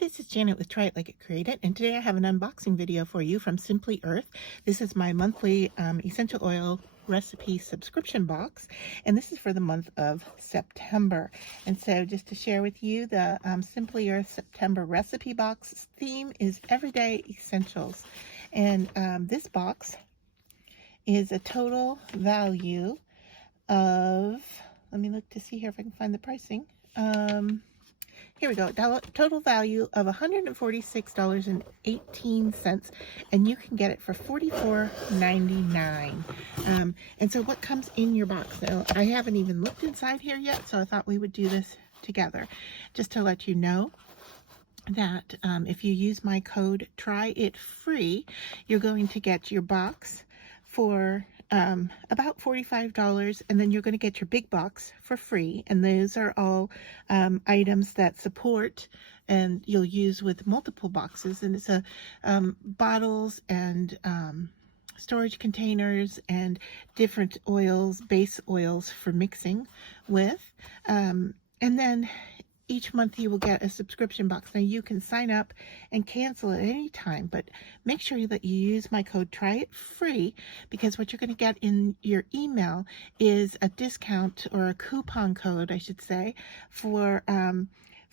This is Janet with Try It Like It Created, and today I have an unboxing video for you from Simply Earth. This is my monthly essential oil recipe subscription box, and this is for the month of September. And so just to share with you, the Simply Earth September recipe box theme is Everyday Essentials. And this box is a total value of, let me look to see here if I can find the pricing. Here we go. Total value of $146.18, and you can get it for $44.99. And so what comes in your box? Now, I haven't even looked inside here yet, so I thought we would do this together. Just to let you know that if you use my code Try It Free, you're going to get your box for about $45, and then you're going to get your big box for free, and those are all items that support and you'll use with multiple boxes, and it's bottles and storage containers and different oils, base oils for mixing with, and then each month you will get a subscription box. Now you can sign up and cancel at any time, but make sure that you use my code Try It Free, because what you're going to get in your email is a discount, or a coupon code I should say, for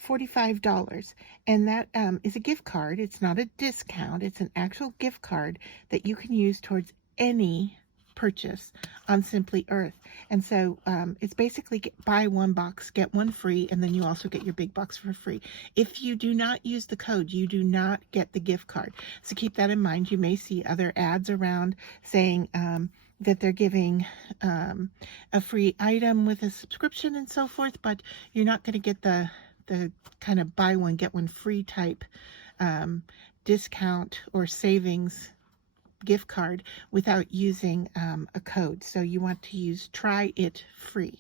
$45, and that is a gift card. It's not a discount, it's an actual gift card that you can use towards any purchase on Simply Earth. And so it's basically buy one box, get one free, and then you also get your big box for free. If you do not use the code, you do not get the gift card. So keep that in mind. You may see other ads around saying that they're giving a free item with a subscription and so forth, but you're not going to get the kind of buy one get one free type discount or savings gift card without using a code. So you want to use Try It Free,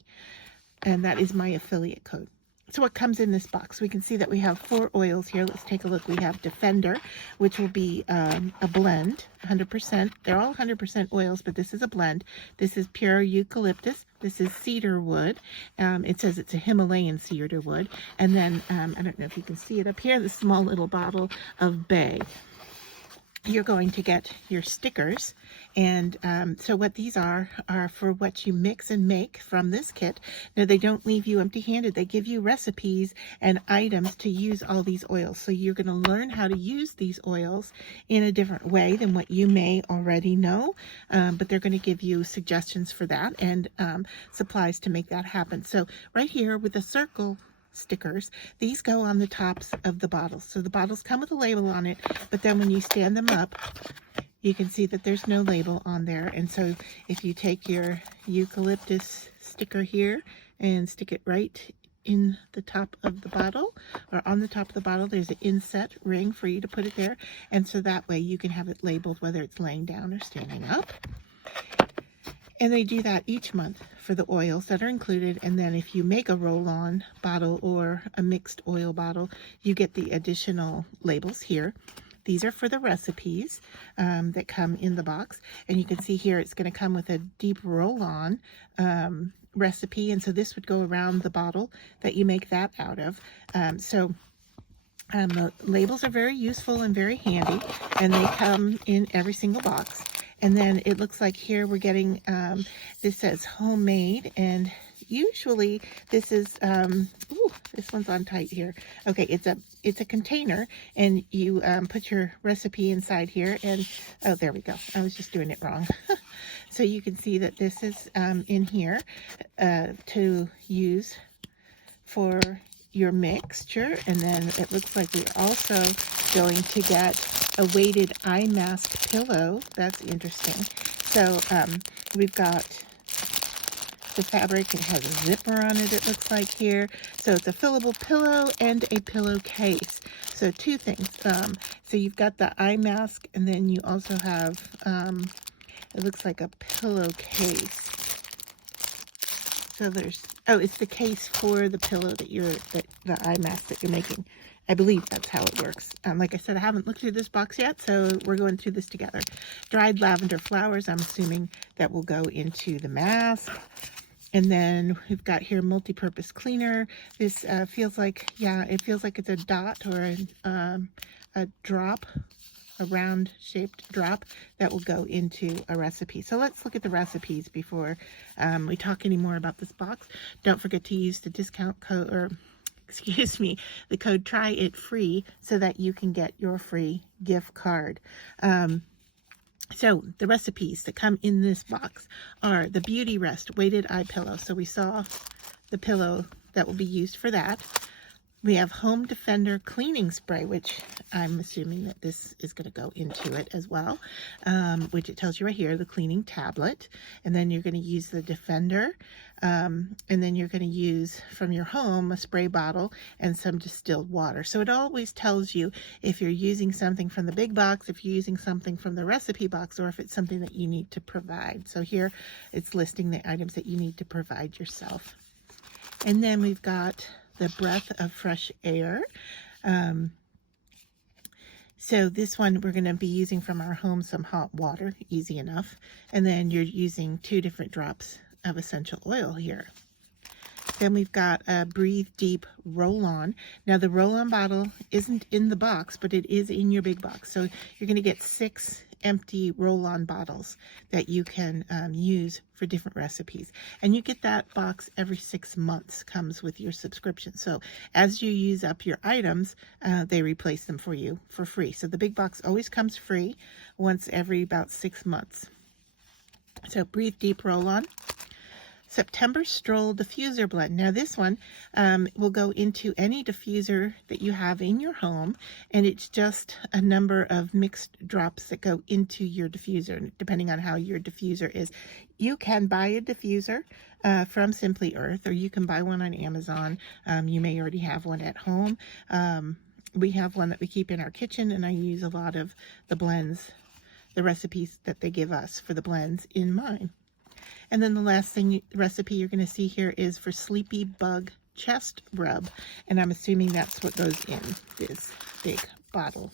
and that is my affiliate code. So what comes in this box? We can see that we have 4 oils here. Let's take a look. We have Defender, which will be a blend, 100%. They're all 100% oils, but this is a blend. This is pure eucalyptus. This is cedar wood. It says it's a Himalayan cedar wood. And then, I don't know if you can see it up here, the small little bottle of bay. You're going to get your stickers, and so what these are for what you mix and make from this kit. Now, they don't leave you empty-handed. They give you recipes and items to use all these oils, so you're going to learn how to use these oils in a different way than what you may already know, but they're going to give you suggestions for that and supplies to make that happen. So right here with the circle stickers, these go on the tops of the bottles. So the bottles come with a label on it, but then when you stand them up, you can see that there's no label on there. And so if you take your eucalyptus sticker here and stick it right in the top of the bottle, or on the top of the bottle, there's an inset ring for you to put it there, and so that way you can have it labeled whether it's laying down or standing up. And they do that each month for the oils that are included. And then if you make a roll-on bottle or a mixed oil bottle, you get the additional labels here. These are for the recipes that come in the box. And you can see here it's going to come with a deep roll-on recipe. And so this would go around the bottle that you make that out of. The labels are very useful and very handy, and they come in every single box. And then it looks like here we're getting, this says homemade, and usually this is, ooh, this one's on tight here. Okay, it's a container, and you put your recipe inside here, and, oh, there we go. I was just doing it wrong. So you can see that this is in here to use for your mixture. And then it looks like we're also going to get a weighted eye mask pillow. That's interesting. So we've got the fabric. It has a zipper on it, it looks like here. So it's a fillable pillow and a pillowcase. So 2 things. So you've got the eye mask, and then you also have, it looks like a pillowcase. So there's, oh, it's the case for the pillow that the eye mask that you're making. I believe that's how it works. Like I said, I haven't looked through this box yet, so we're going through this together. Dried lavender flowers, I'm assuming that will go into the mask. And then we've got here multi-purpose cleaner. This feels like, yeah, it feels like it's a dot or a drop, a round shaped drop that will go into a recipe. So let's look at the recipes before we talk any more about this box. Don't forget to use the discount code, or excuse me, the code Try It Free, so that you can get your free gift card. So the recipes that come in this box are the Beauty Rest Weighted Eye Pillow. So we saw the pillow that will be used for that. We have Home Defender Cleaning Spray, which I'm assuming that this is going to go into it as well, which it tells you right here, the cleaning tablet. And then you're going to use the Defender, and then you're going to use from your home a spray bottle and some distilled water. So it always tells you if you're using something from the big box, if you're using something from the recipe box, or if it's something that you need to provide. So here it's listing the items that you need to provide yourself. And then we've got the Breath of Fresh Air. So this one we're going to be using from our home some hot water, easy enough. And then you're using 2 different drops of essential oil here. Then we've got a Breathe Deep Roll-On. Now the roll-on bottle isn't in the box, but it is in your big box. So you're going to get 6 empty roll-on bottles that you can use for different recipes. And you get that box every 6 months, comes with your subscription. So as you use up your items, they replace them for you for free. So the big box always comes free once every about 6 months. So Breathe Deep Roll-On. September Stroll Diffuser Blend. Now this one will go into any diffuser that you have in your home, and it's just a number of mixed drops that go into your diffuser, depending on how your diffuser is. You can buy a diffuser from Simply Earth, or you can buy one on Amazon. You may already have one at home. We have one that we keep in our kitchen, and I use a lot of the blends, the recipes that they give us for the blends in mine. And then the last recipe you're going to see here is for Sleepy Bug Chest Rub. And I'm assuming that's what goes in this big bottle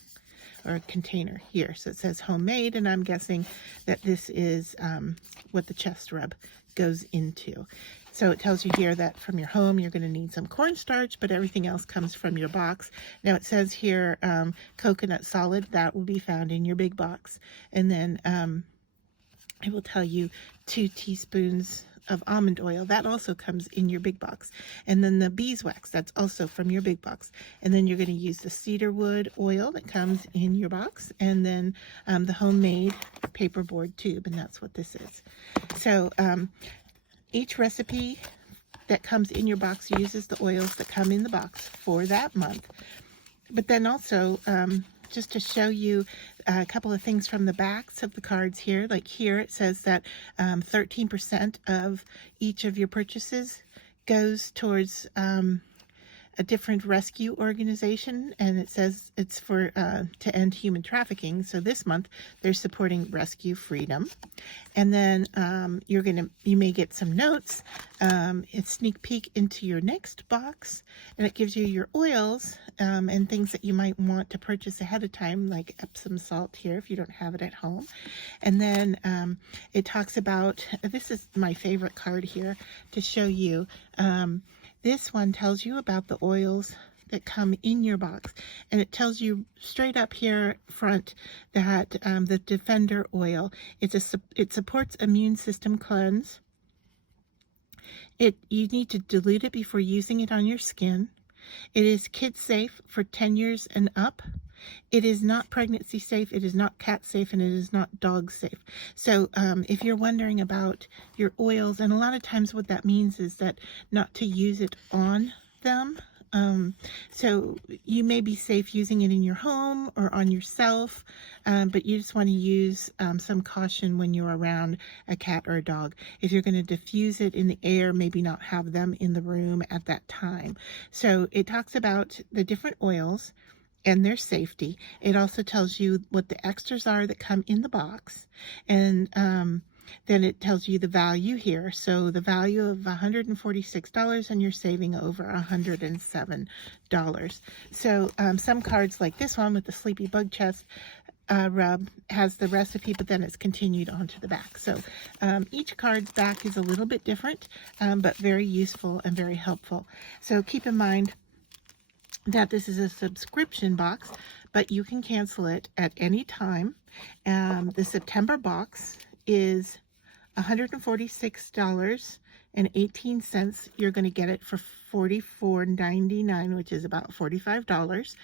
or container here. So it says homemade, and I'm guessing that this is what the chest rub goes into. So it tells you here that from your home, you're going to need some cornstarch, but everything else comes from your box. Now it says here coconut solid, that will be found in your big box. And then it will tell you 2 teaspoons of almond oil. That also comes in your big box. And then the beeswax, that's also from your big box. And then you're going to use the cedarwood oil that comes in your box. And then the homemade paperboard tube, and that's what this is. So each recipe that comes in your box uses the oils that come in the box for that month. But then also, just to show you a couple of things from the backs of the cards here. Like here it says that 13% of each of your purchases goes towards a different rescue organization, and it says it's for to end human trafficking. So this month they're supporting Rescue Freedom. And then you may get some notes. It's sneak peek into your next box, and it gives you your oils and things that you might want to purchase ahead of time, like Epsom salt here if you don't have it at home. And then it talks about, this is my favorite card here to show you. This one tells you about the oils that come in your box, and it tells you straight up here front that the Defender oil, it supports immune system cleanse. You need to dilute it before using it on your skin. It is kid safe for 10 years and up. It is not pregnancy safe, it is not cat safe, and it is not dog safe. So if you're wondering about your oils, and a lot of times what that means is that not to use it on them. So you may be safe using it in your home or on yourself, but you just want to use some caution when you're around a cat or a dog. If you're going to diffuse it in the air, maybe not have them in the room at that time. So it talks about the different oils and their safety. It also tells you what the extras are that come in the box, and then it tells you the value here. So the value of $146, and you're saving over $107. So some cards like this one with the Sleepy Bug Chest rub has the recipe, but then it's continued onto the back. So each card's back is a little bit different, but very useful and very helpful. So keep in mind that this is a subscription box, but you can cancel it at any time. The September box is $146.18. You're going to get it for $44.99, which is about $45.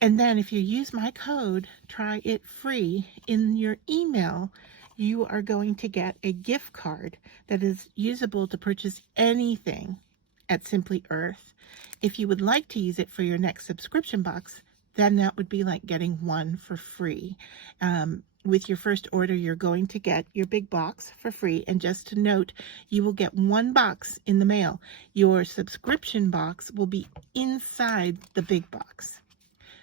And then if you use my code, Try It Free, in your email, you are going to get a gift card that is usable to purchase anything at Simply Earth. If you would like to use it for your next subscription box, then that would be like getting one for free. With your first order, you're going to get your big box for free. And just to note, you will get one box in the mail. Your subscription box will be inside the big box.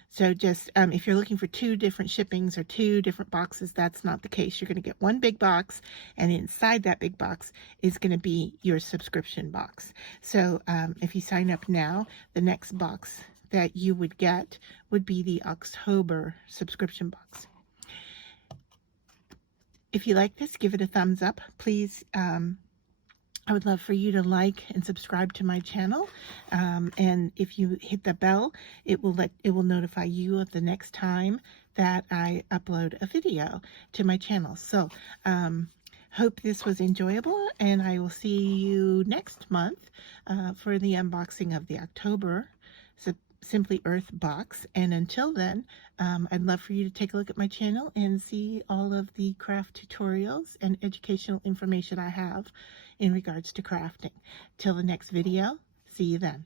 So just if you're looking for two different shippings or two different boxes, that's not the case. You're going to get one big box, and inside that big box is going to be your subscription box. So if you sign up now, the next box that you would get would be the October subscription box. If you like this, give it a thumbs up. Please, I would love for you to like and subscribe to my channel. And if you hit the bell, it will notify you of the next time that I upload a video to my channel. So hope this was enjoyable, and I will see you next month for the unboxing of the October Simply Earth box. And until then, I'd love for you to take a look at my channel and see all of the craft tutorials and educational information I have in regards to crafting. Till the next video, see you then.